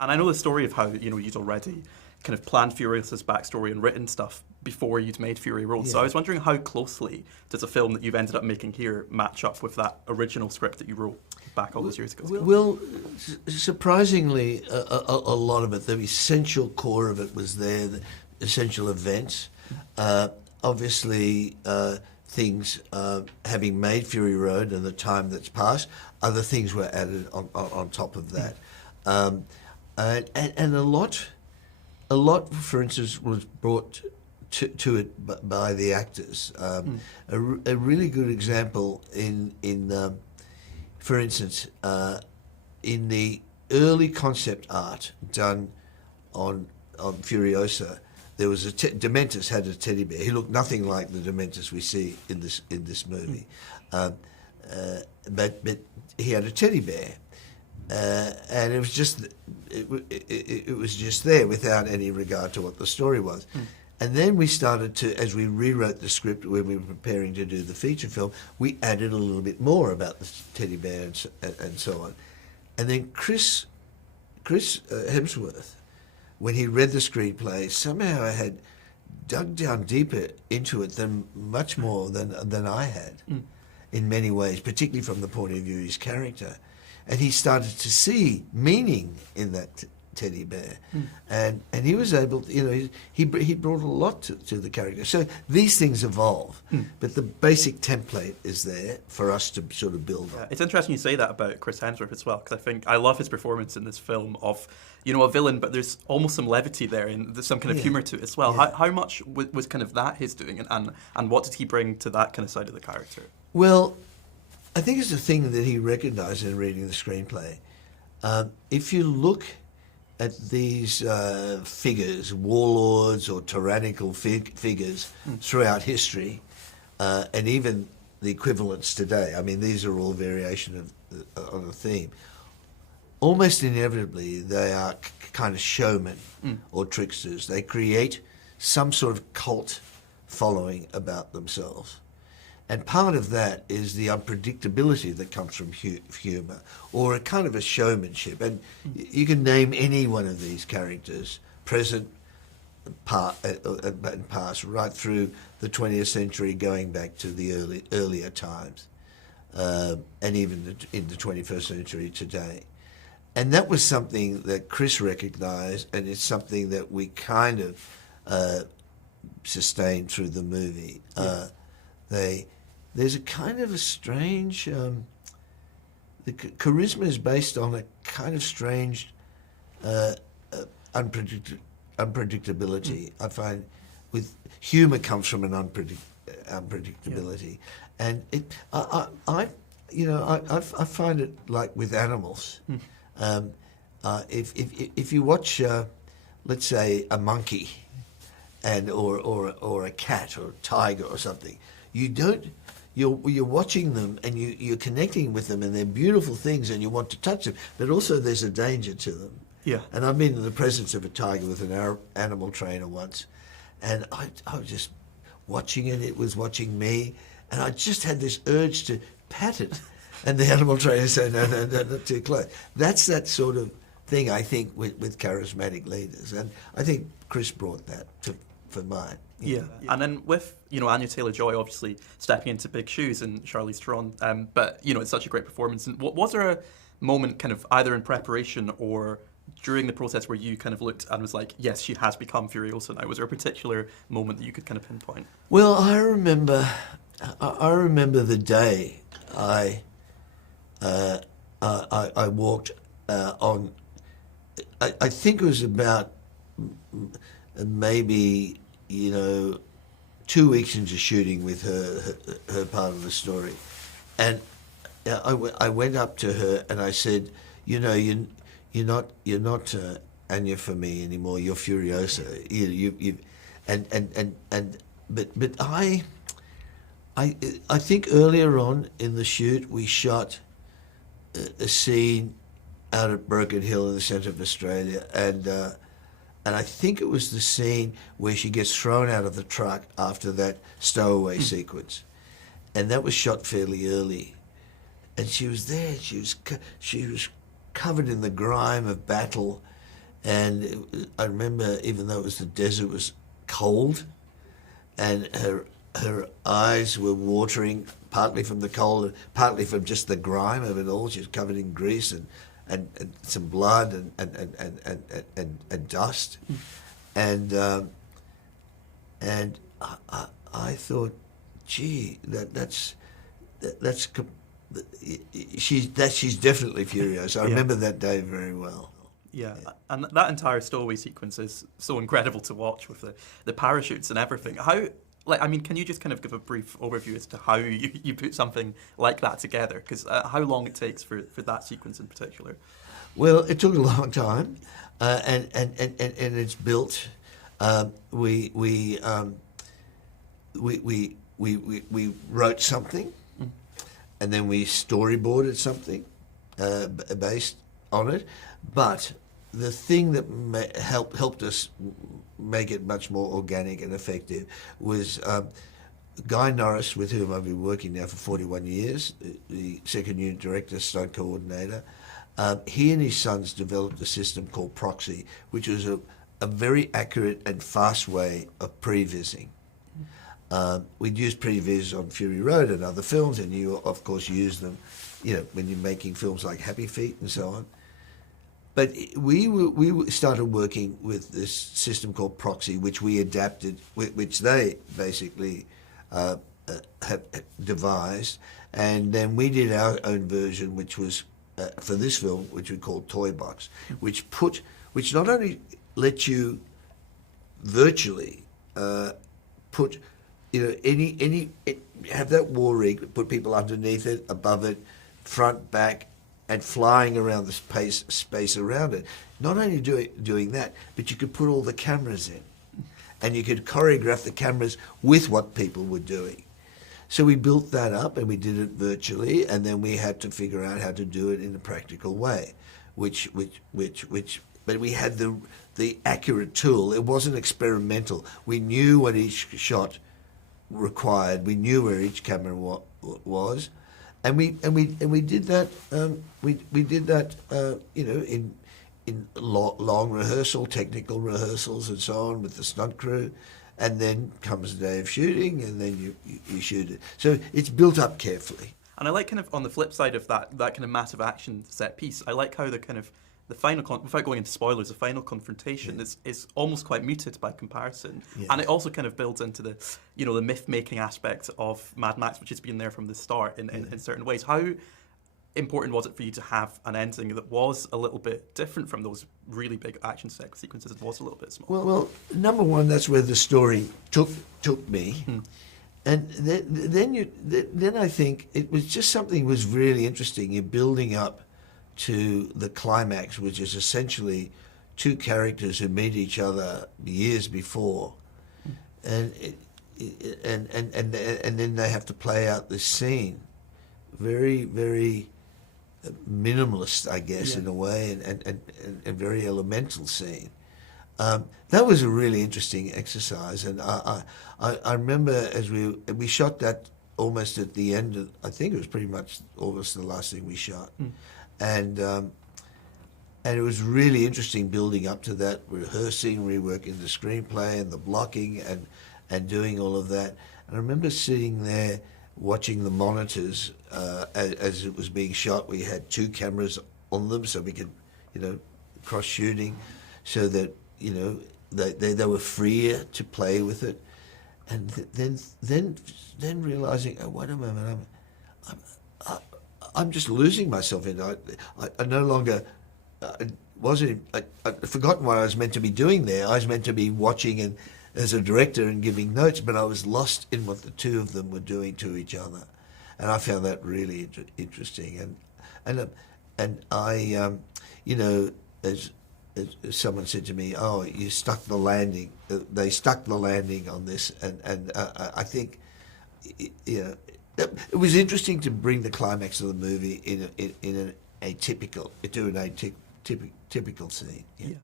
And I know the story of how, you'd already kind of planned Furiosa's backstory and written stuff before you'd made Fury Road. Yeah. So I was wondering, how closely does a film that you've ended up making here match up with that original script that you wrote back all those years ago? Well, surprisingly, a lot of it, the essential core of it was there, the essential events. Obviously, things, having made Fury Road and the time that's passed, other things were added on top of that. And a lot, for instance, was brought to it by the actors. A really good example for instance, in the early concept art done on Furiosa, there was Dementus had a teddy bear. He looked nothing like the Dementus we see in this movie, but he had a teddy bear, and it was just there without any regard to what the story was. And then we started to, as we rewrote the script when we were preparing to do the feature film, we added a little bit more about the teddy bear and so on. And then Chris Hemsworth, when he read the screenplay, somehow had dug down deeper into it much more than I had, in many ways, particularly from the point of view of his character. And he started to see meaning in that teddy bear, and he was able to, he brought a lot to the character. So these things evolve, but the basic template is there for us to sort of build on. It's interesting you say that about Chris Hemsworth as well, because I love his performance in this film of, a villain, but there's almost some levity there and there's some kind of humour to it as well. Yeah. How much was kind of that his doing, and what did he bring to that kind of side of the character? Well, I think it's a thing that he recognised in reading the screenplay. If you look at these figures, warlords or tyrannical figures throughout history, and even the equivalents today. I mean, these are all variation on a theme. Almost inevitably, they are kind of showmen or tricksters. They create some sort of cult following about themselves. And part of that is the unpredictability that comes from humour, or a kind of a showmanship. And you can name any one of these characters, present, and past, right through the 20th century, going back to the earlier times, and even in the 21st century today. And that was something that Chris recognised, and it's something that we kind of sustained through the movie. There's a kind of a strange, the charisma is based on a kind of strange unpredictability. I find with humour comes from an unpredictability, and I find it like with animals. If you watch, let's say, a monkey, or a cat or a tiger or something, you're watching them and you're connecting with them, and they're beautiful things and you want to touch them, but also there's a danger to them. Yeah. And I've been in the presence of a tiger with an animal trainer once, and I was just watching it, it was watching me, and I just had this urge to pat it. And the animal trainer said, no, not too close. That's that sort of thing, I think, with charismatic leaders. And I think Chris brought that for mine. Yeah. And then with, Anya Taylor-Joy obviously stepping into big shoes and Charlize Theron, but, it's such a great performance. And was there a moment kind of either in preparation or during the process where you kind of looked and was like, yes, she has become Furiosa now? Was there a particular moment that you could kind of pinpoint? Well, I remember the day I walked on, I think it was about maybe, 2 weeks into shooting with her part of the story. And I went up to her and I said, you're not Anya for me anymore, you're Furiosa. But I think earlier on in the shoot we shot a scene out at Broken Hill in the centre of Australia, and I think it was the scene where she gets thrown out of the truck after that stowaway sequence, and that was shot fairly early, and she was there. She was covered in the grime of battle, I remember, even though the desert was cold, and her eyes were watering, partly from the cold, and partly from just the grime of it all. She was covered in grease and some blood and dust, and I thought, gee, she's definitely Furiosa. I remember that day very well. Yeah, and that entire stowaway sequence is so incredible to watch with the parachutes and everything. How, like, I mean, can you just kind of give a brief overview as to how you put something like that together? Because how long it takes for that sequence in particular? Well, it took a long time, and it's built. We wrote something, and then we storyboarded something based on it. But the thing that helped us make it much more organic and effective was Guy Norris, with whom I've been working now for 41 years, the second unit director, stunt coordinator. He and his sons developed a system called Proxy, which was a very accurate and fast way of prevising. We'd use previs on Fury Road and other films, and you, of course, use them, when you're making films like Happy Feet and so on. But we started working with this system called Proxy, which we adapted, which they basically have devised, and then we did our own version, which was for this film, which we called Toy Box, which not only let you virtually put, have that war rig, put people underneath it, above it, front, back, and flying around the space around it. Not only doing that, but you could put all the cameras in, and you could choreograph the cameras with what people were doing. So we built that up, and we did it virtually, and then we had to figure out how to do it in a practical way, but we had the accurate tool. It wasn't experimental. We knew what each shot required. We knew where each camera was. And we did that. We did that. In long rehearsal, technical rehearsals, and so on with the stunt crew, and then comes the day of shooting, and then you shoot it. So it's built up carefully. And I like kind of on the flip side of that kind of massive action set piece. I like how the final, without going into spoilers, the final confrontation is almost quite muted by comparison, and it also kind of builds into the the myth-making aspect of Mad Max, which has been there from the start in certain ways. How important was it for you to have an ending that was a little bit different from those really big action sequences? It was a little bit small. Well, number one, that's where the story took me. And then I think it was just something was really interesting. You're building up to the climax, which is essentially two characters who meet each other years before, and then they have to play out this scene, very, very minimalist, I guess, in a way, and very elemental scene. That was a really interesting exercise, and I remember as we shot that almost at the end of, I think it was pretty much almost the last thing we shot. And it was really interesting building up to that, rehearsing, reworking the screenplay and the blocking and doing all of that. And I remember sitting there watching the monitors as it was being shot. We had two cameras on them so we could, cross shooting, so that they were freer to play with it. And then realizing, oh, wait a moment, I'm just losing myself in it. I no longer I'd forgotten what I was meant to be doing there. I was meant to be watching and as a director and giving notes, but I was lost in what the two of them were doing to each other, and I found that really interesting. And I, as someone said to me, "Oh, you stuck the landing." They stuck the landing on this, and I think, it was interesting to bring the climax of the movie in an atypical scene. Yeah.